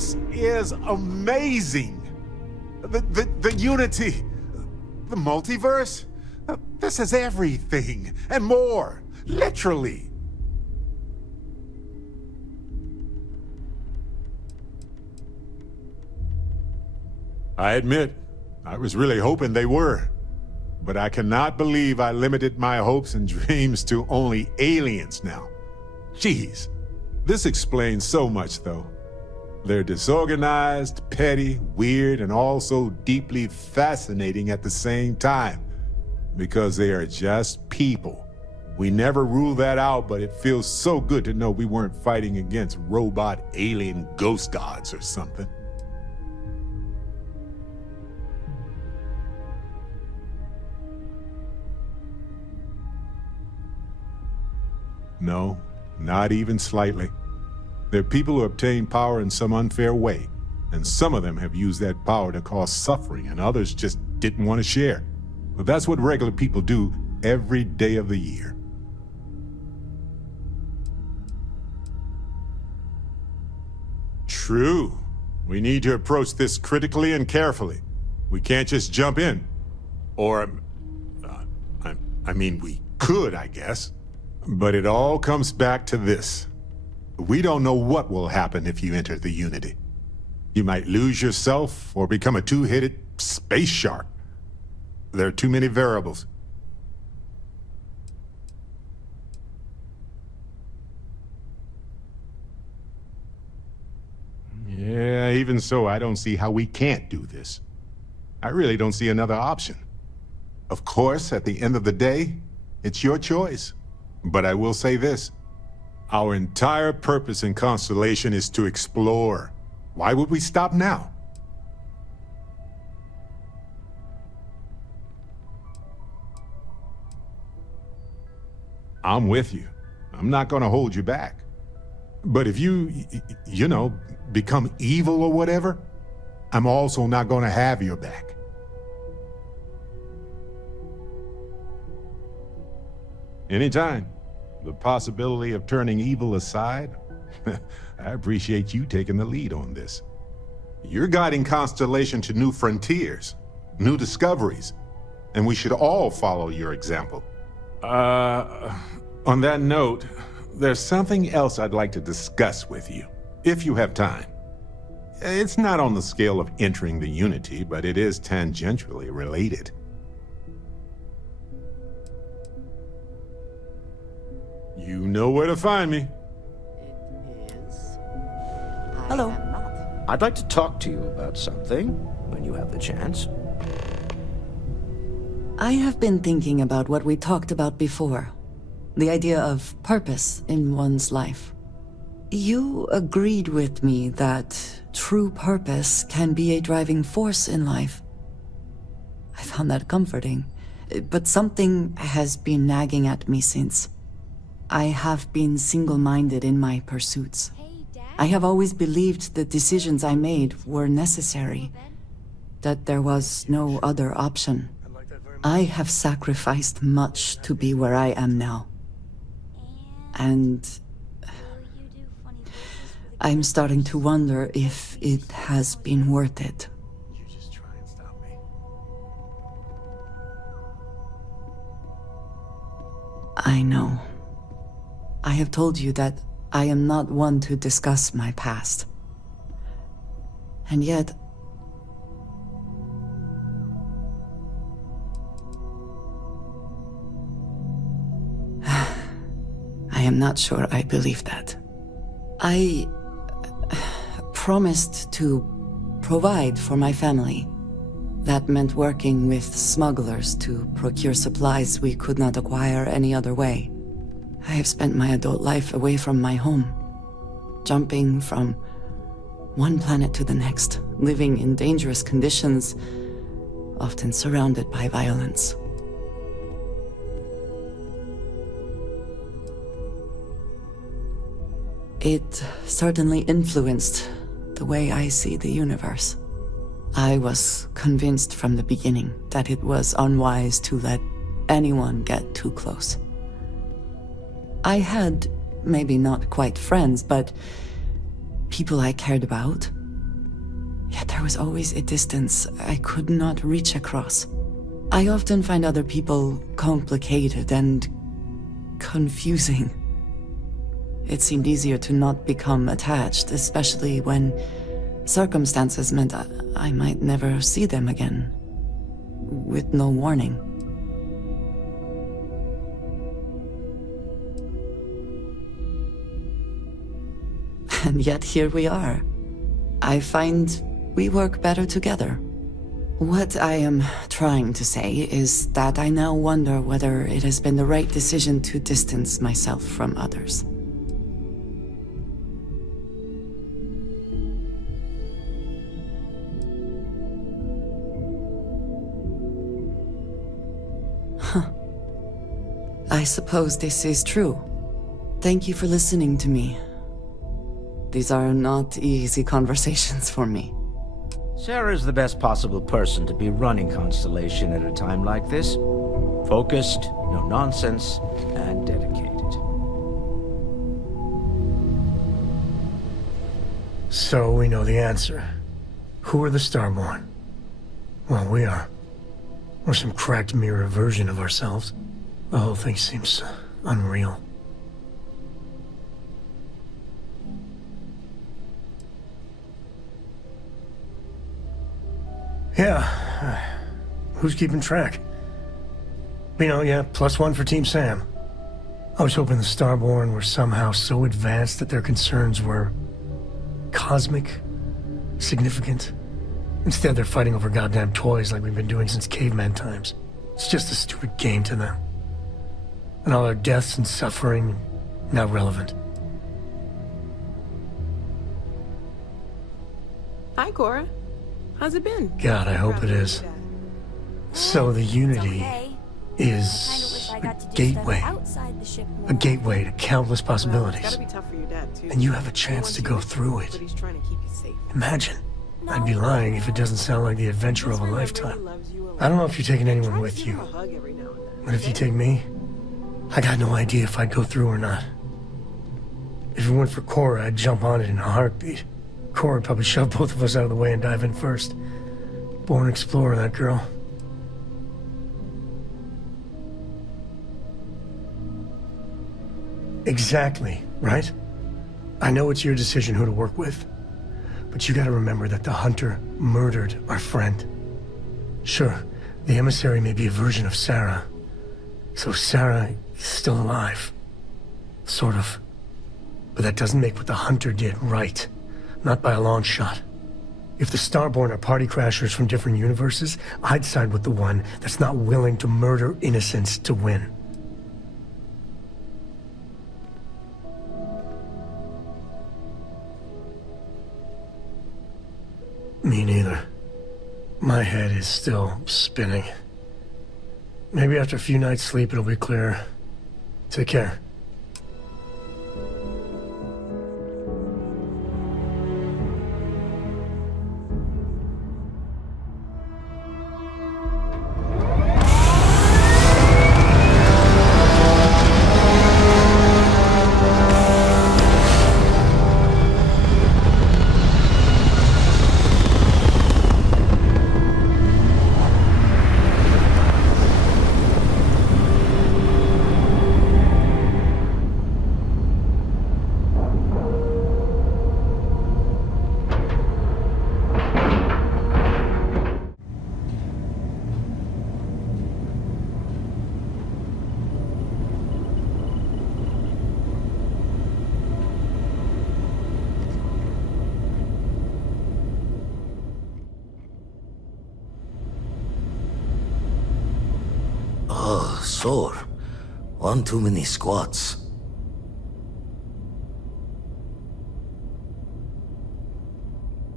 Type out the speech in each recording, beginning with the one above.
This is amazing. The unity, the multiverse. This is everything and more, literally. I admit, I was really hoping they were. But I cannot believe I limited my hopes and dreams to only aliens now. Jeez. This explains so much, though. They're disorganized, petty, weird, and also deeply fascinating at the same time. Because they are just people. We never rule that out, but it feels so good to know we weren't fighting against robot alien ghost gods or something. No, not even slightly. They're people who obtain power in some unfair way, and some of them have used that power to cause suffering, and others just didn't want to share. But that's what regular people do every day of the year. True. We need to approach this critically and carefully. We can't just jump in. Or, I mean, we could, I guess. But it all comes back to this. We don't know what will happen if you enter the Unity. You might lose yourself or become a two-headed space shark. There are too many variables. Yeah, even so, I don't see how we can't do this. I really don't see another option. Of course, at the end of the day, it's your choice. But I will say this. Our entire purpose in Constellation is to explore. Why would we stop now? I'm with you. I'm not gonna hold you back. But if you know, become evil or whatever, I'm also not gonna have your back. Anytime. The possibility of turning evil aside, I appreciate you taking the lead on this. You're guiding Constellation to new frontiers, new discoveries, and we should all follow your example. On that note, there's something else I'd like to discuss with you, if you have time. It's not on the scale of entering the Unity, but it is tangentially related. You know where to find me. Hello. I'd like to talk to you about something, when you have the chance. I have been thinking about what we talked about before. The idea of purpose in one's life. You agreed with me that true purpose can be a driving force in life. I found that comforting, but something has been nagging at me since. I have been single-minded in my pursuits. I have always believed the decisions I made were necessary, that there was no other option. I have sacrificed much to be where I am now. And I'm starting to wonder if it has been worth it. You just try and stop me. I know. I have told you that I am not one to discuss my past. And yet, I am not sure I believe that. I promised to provide for my family. That meant working with smugglers to procure supplies we could not acquire any other way. I have spent my adult life away from my home, jumping from one planet to the next, living in dangerous conditions, often surrounded by violence. It certainly influenced the way I see the universe. I was convinced from the beginning that it was unwise to let anyone get too close. I had, maybe not quite friends, but people I cared about, Yet there was always a distance I could not reach across. I often find other people complicated and confusing. It seemed easier to not become attached, especially when circumstances meant I might never see them again, with no warning. And yet here we are. I find we work better together. What I am trying to say is that I now wonder whether it has been the right decision to distance myself from others. I suppose this is true. Thank you for listening to me. These are not easy conversations for me. Sarah's the best possible person to be running Constellation at a time like this. Focused, no nonsense, and dedicated. So we know the answer. Who are the Starborn? Well, we are. We're some cracked mirror version of ourselves. The whole thing seems unreal. Yeah. Who's keeping track? Yeah, +1 for Team Sam. I was hoping the Starborn were somehow so advanced that their concerns were cosmic, significant. Instead, they're fighting over goddamn toys like we've been doing since caveman times. It's just a stupid game to them. And all our deaths and suffering, not relevant. Hi, Cora. How's it been? God, I hope it is. So the Unity is a gateway. A gateway to countless possibilities. Gotta be tough for your dad, too. And you have a chance to go through it. But he's trying to keep you safe. Imagine. I'd be lying if it doesn't sound like the adventure of a lifetime. I don't know if you're taking anyone with you, but if you take me, I got no idea if I'd go through or not. If it weren't for Cora, I'd jump on it in a heartbeat. Cora would probably shove both of us out of the way and dive in first. Born explorer, that girl. Exactly, right? I know it's your decision who to work with, but you gotta remember that the Hunter murdered our friend. Sure, the emissary may be a version of Sarah, so Sarah is still alive. Sort of. But that doesn't make what the Hunter did right. Not by a long shot. If the Starborn are party crashers from different universes, I'd side with the one that's not willing to murder innocents to win. Me neither. My head is still spinning. Maybe after a few nights' sleep it'll be clearer. Take care. Sore. One too many squats.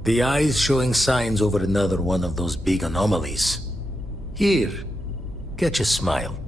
The eye's showing signs over another one of those big anomalies. Here, catch a smile.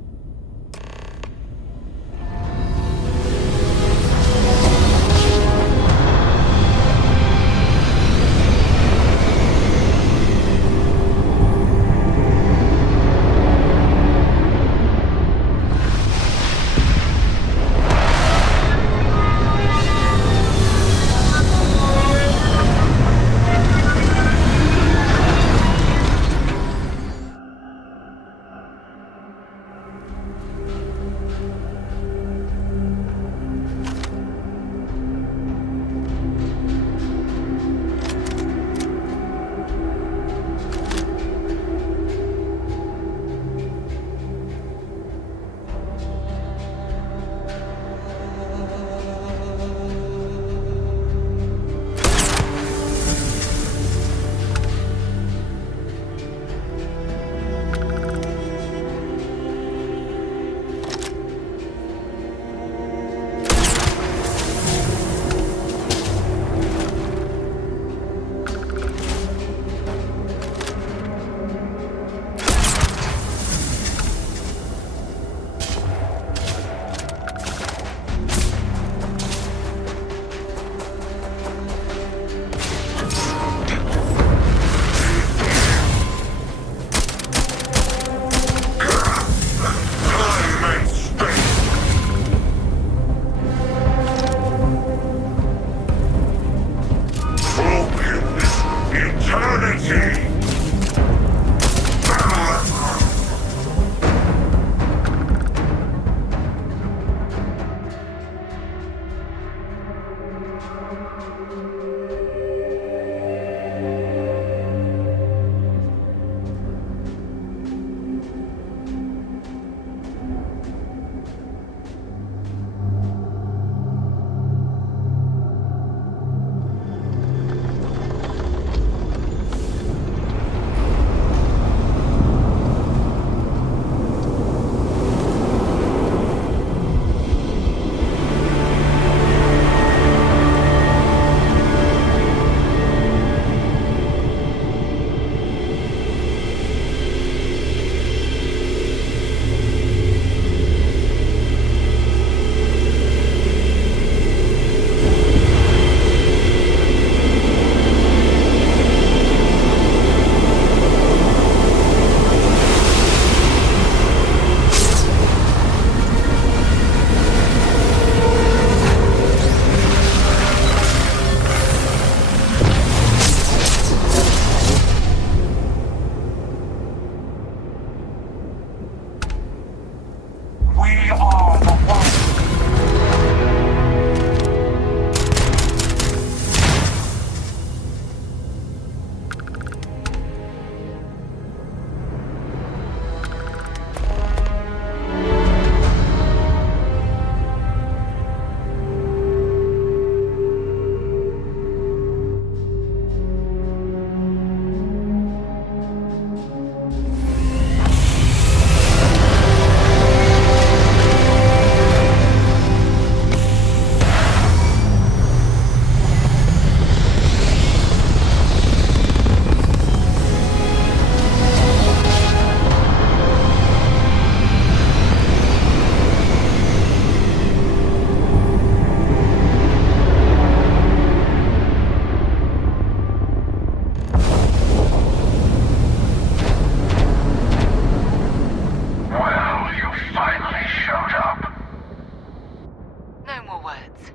No more words.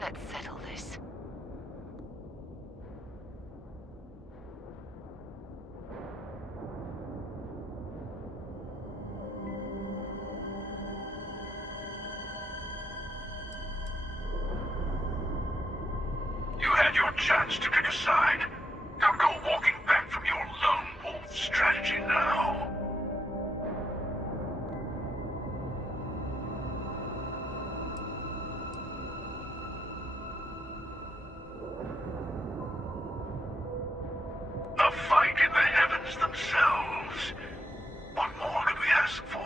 Let's settle this. You had your chance to pick a side. Don't go walking back from your lone wolf strategy now. A fight in the heavens themselves. What more could we ask for?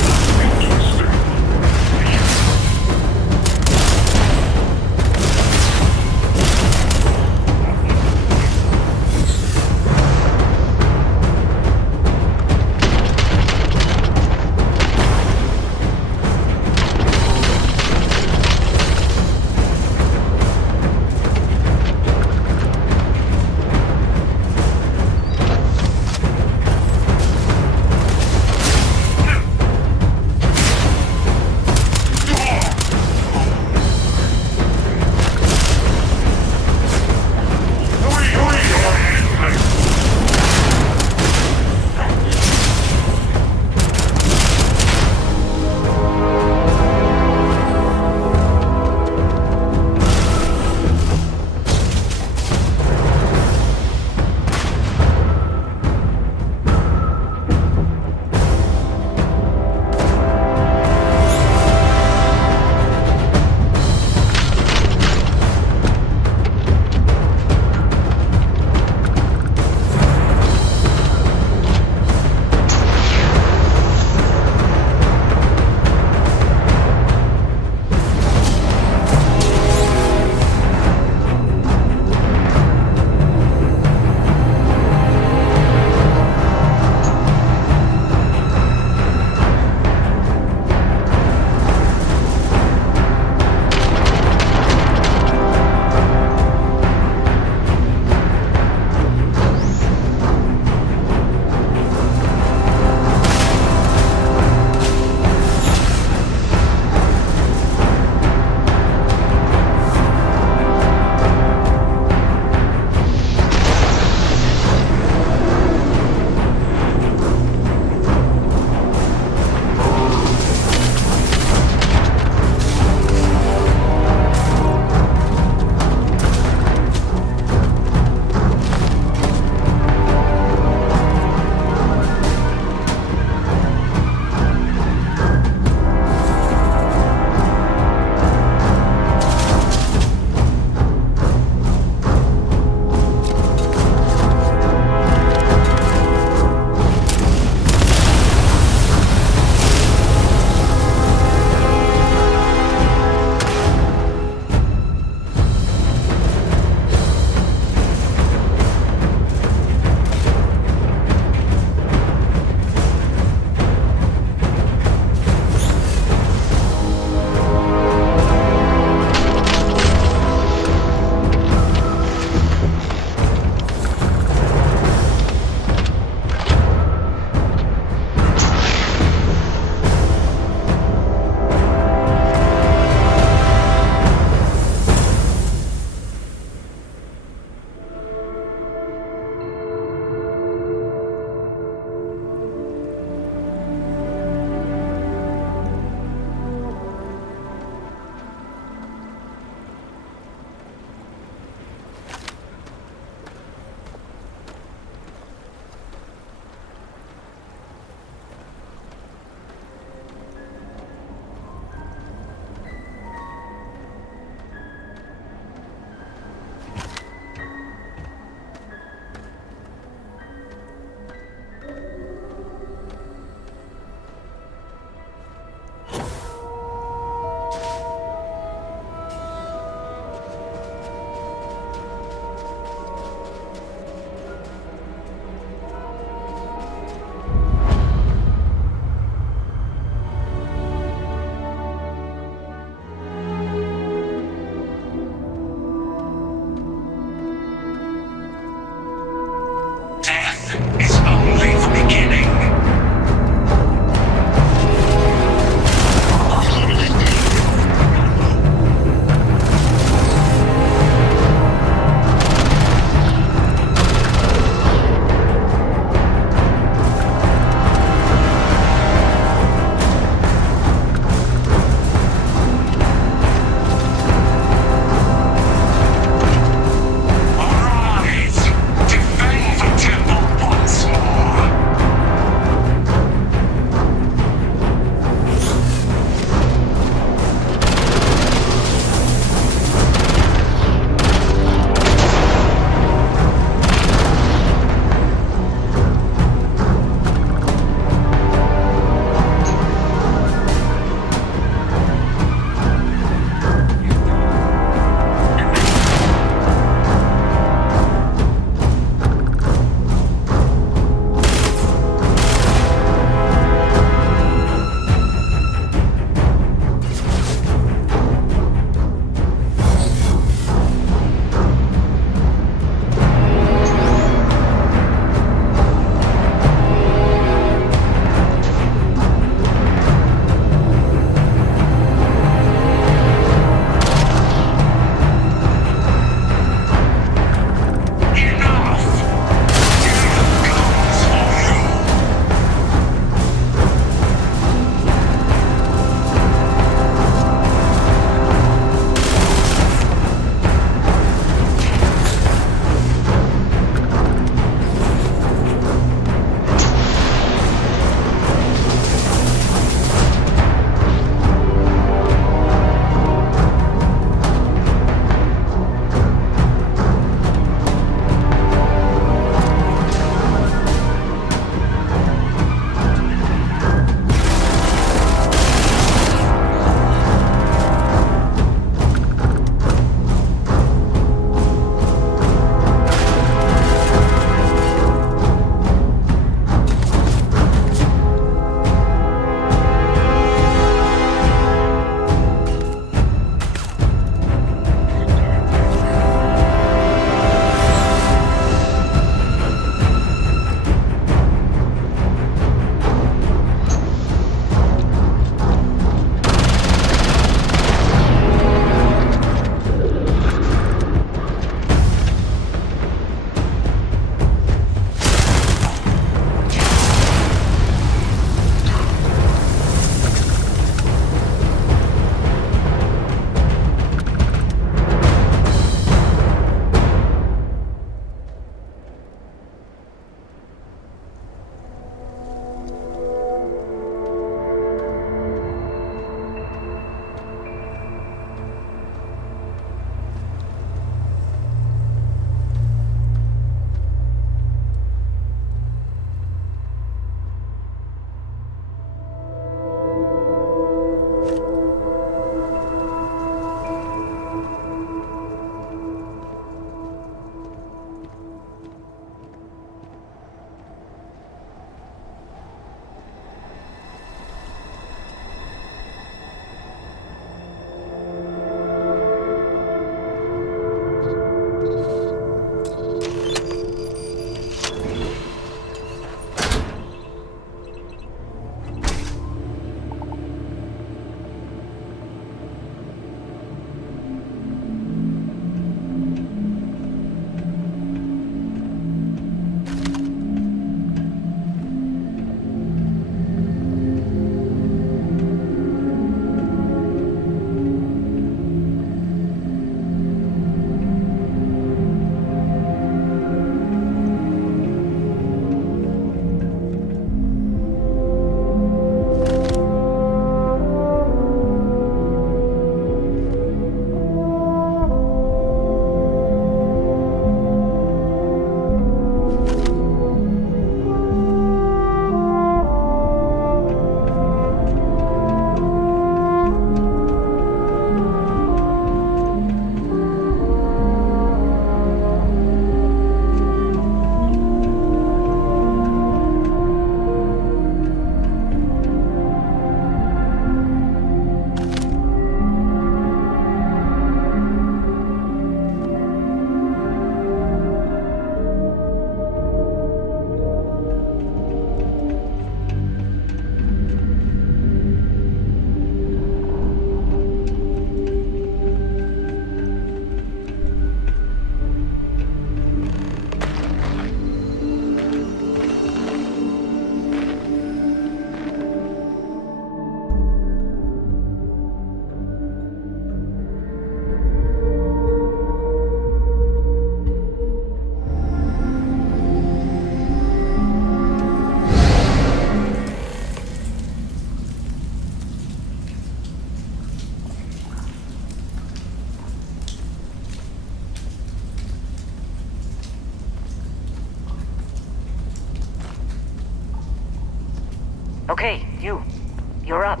Okay, you're up.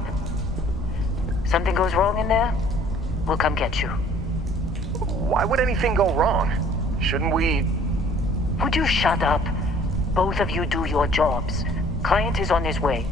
Something goes wrong in there, we'll come get you. Why would anything go wrong? Shouldn't we... Would you shut up? Both of you do your jobs. Client is on his way.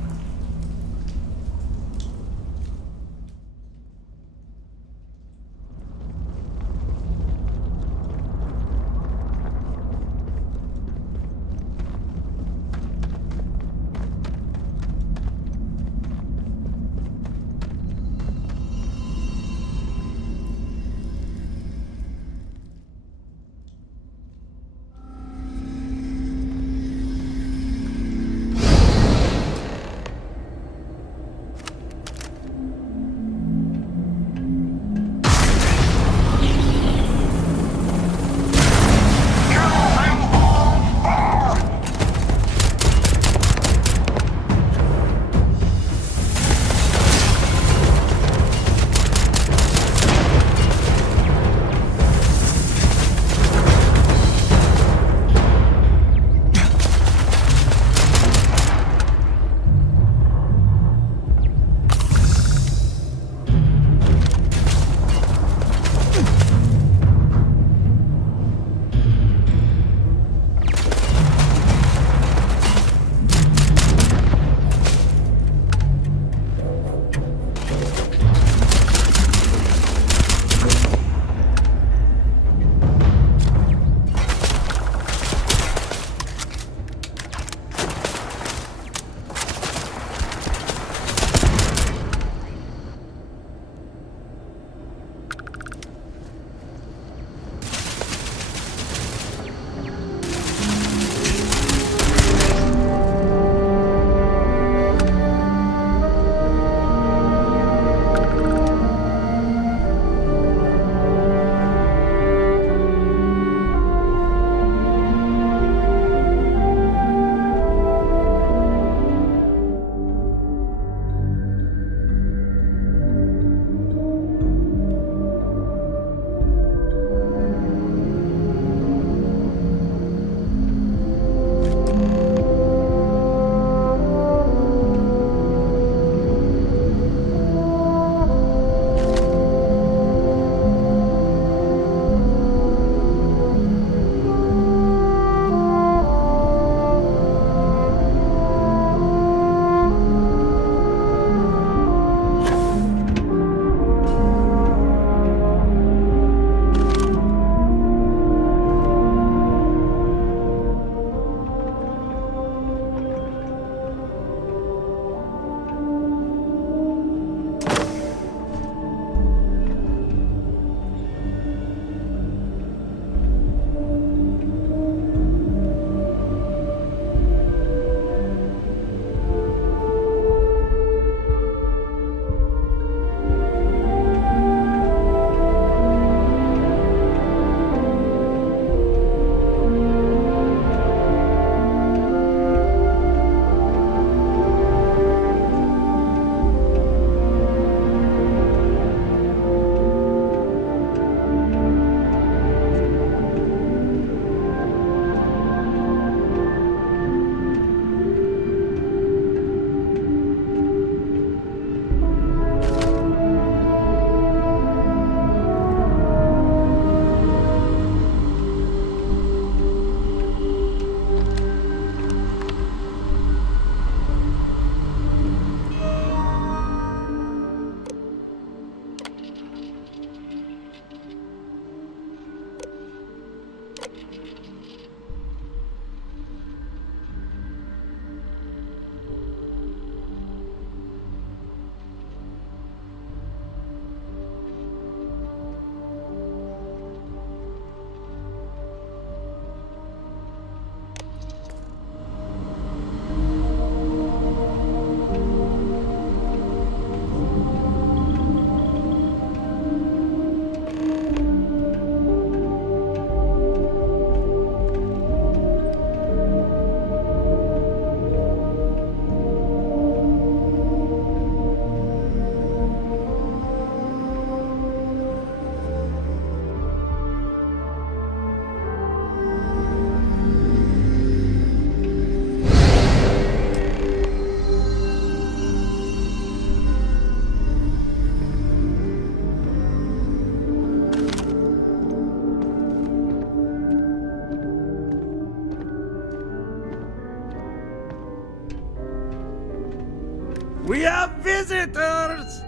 visitors!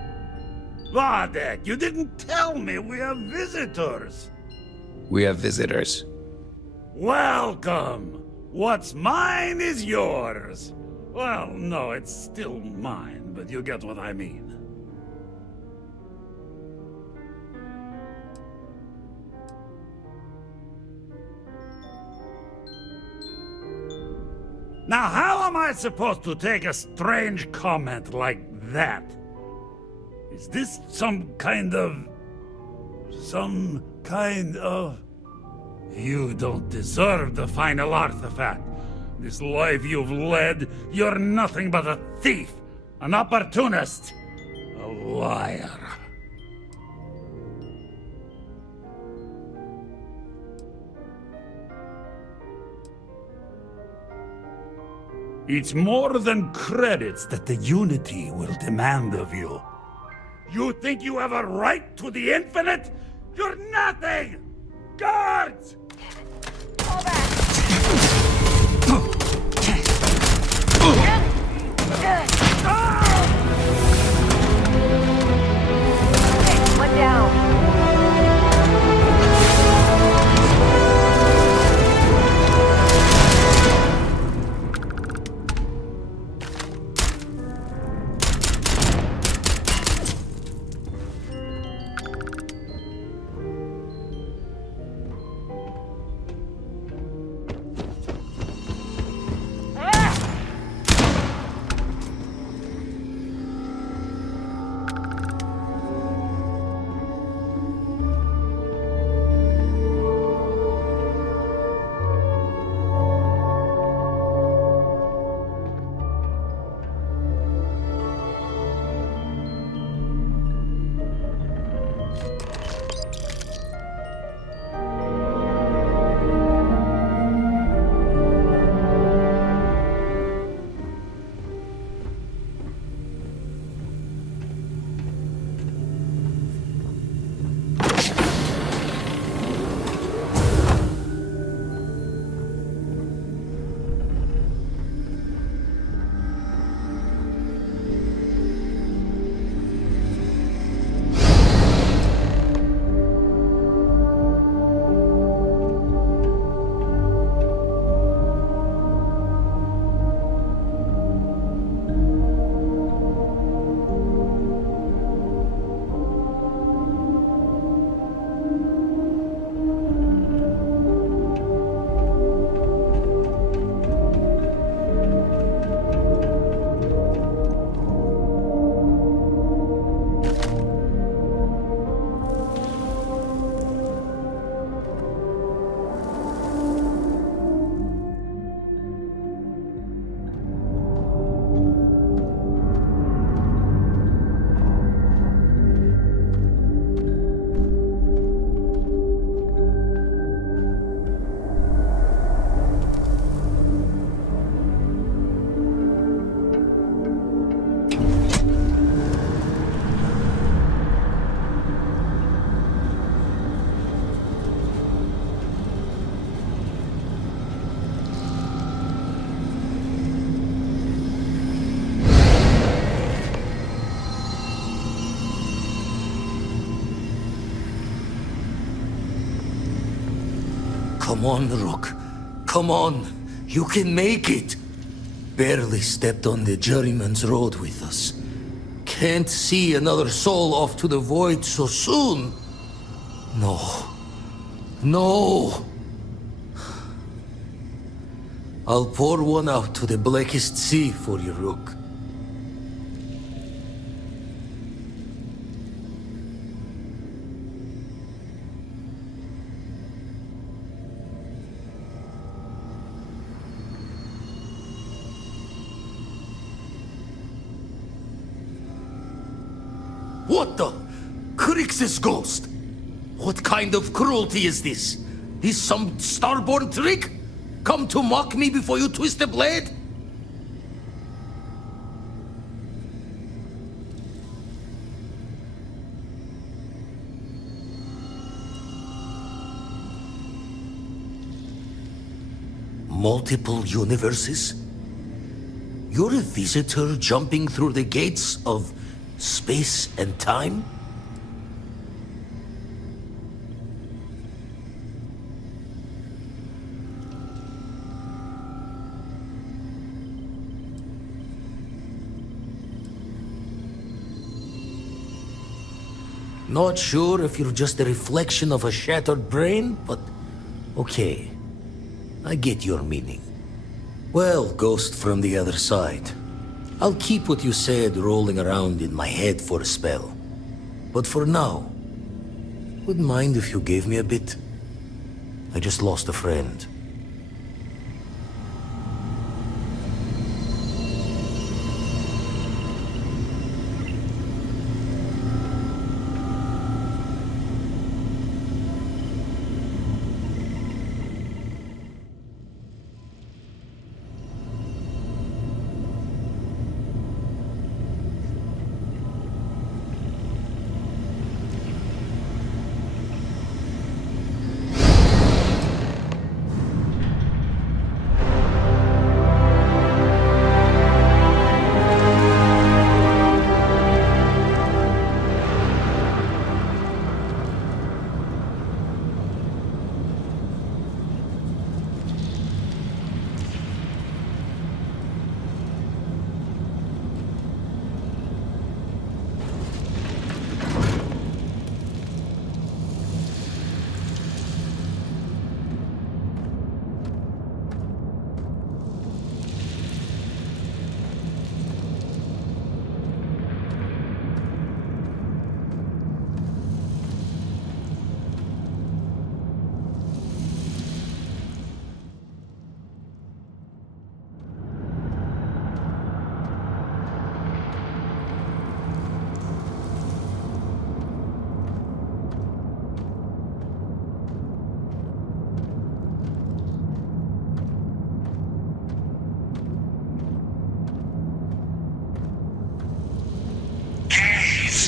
Vadek, you didn't tell me we have visitors. We have visitors. Welcome! What's mine is yours. Well, no, it's still mine, but you get what I mean. Now, how am I supposed to take a strange comment like that? Is this some kind of... You don't deserve the final artifact. This life you've led, you're nothing but a thief, an opportunist, a liar. It's more than credits that the Unity will demand of you. You think you have a right to the infinite? You're nothing! Guards! Fall back. Okay, one down. Come on, Rook. Come on. You can make it. Barely stepped on the juryman's road with us. Can't see another soul off to the void so soon. No. No. I'll pour one out to the blackest sea for you, Rook. What the? Crix's ghost? What kind of cruelty is this? Is some starborn trick? Come to mock me before you twist the blade? Multiple universes? You're a visitor jumping through the gates of Space and time? Not sure if you're just a reflection of a shattered brain, but okay. I get your meaning. Well, ghost from the other side. I'll keep what you said rolling around in my head for a spell. But for now, wouldn't mind if you gave me a bit. I just lost a friend.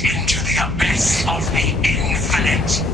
Into the abyss of the infinite.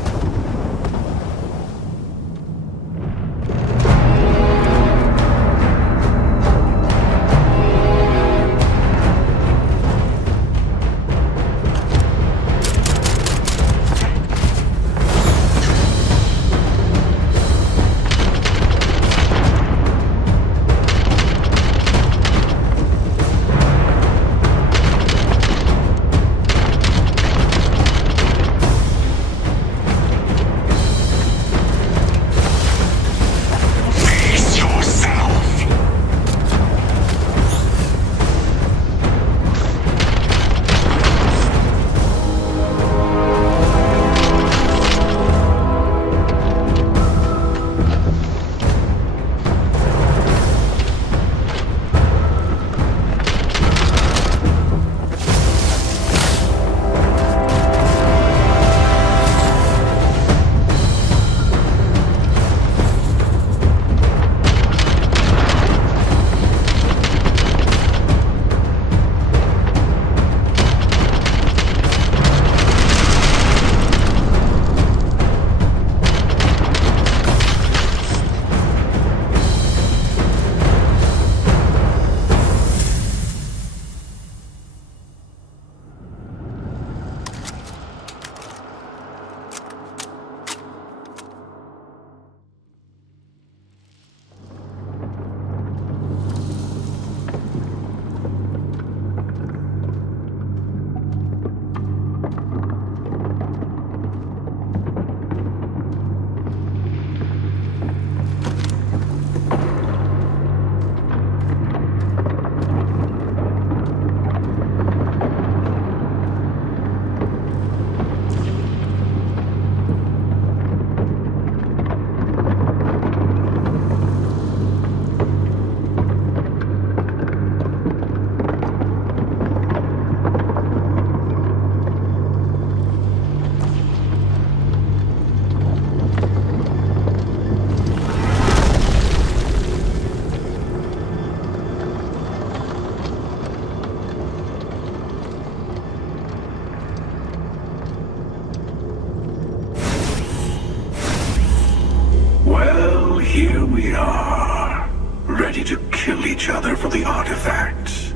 Here we are, ready to kill each other for the artifacts.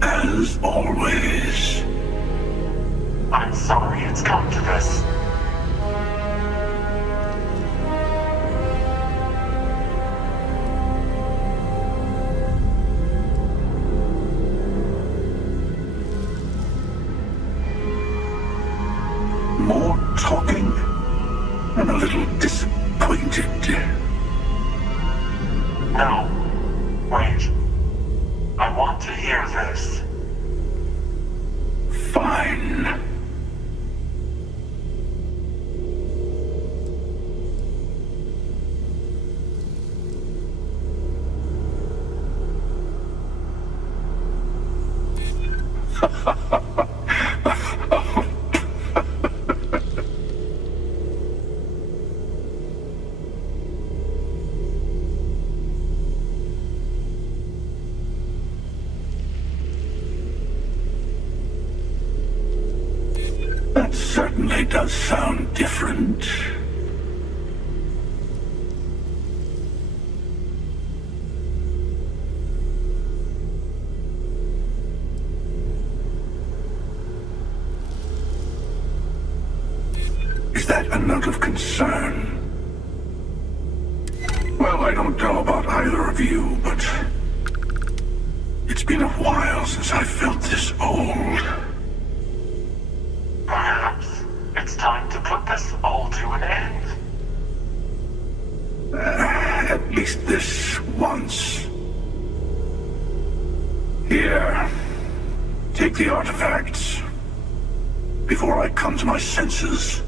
As always. I'm sorry it's come to this. More talking. I'm a little disappointed. No. Wait. I want to hear this. Fine. That certainly does sound different. Is that a note of concern? Well, I don't know about either of you, but it's been a while since I felt this old. Perhaps it's time to put this all to an end. At least this once. Here, take the artifacts before I come to my senses.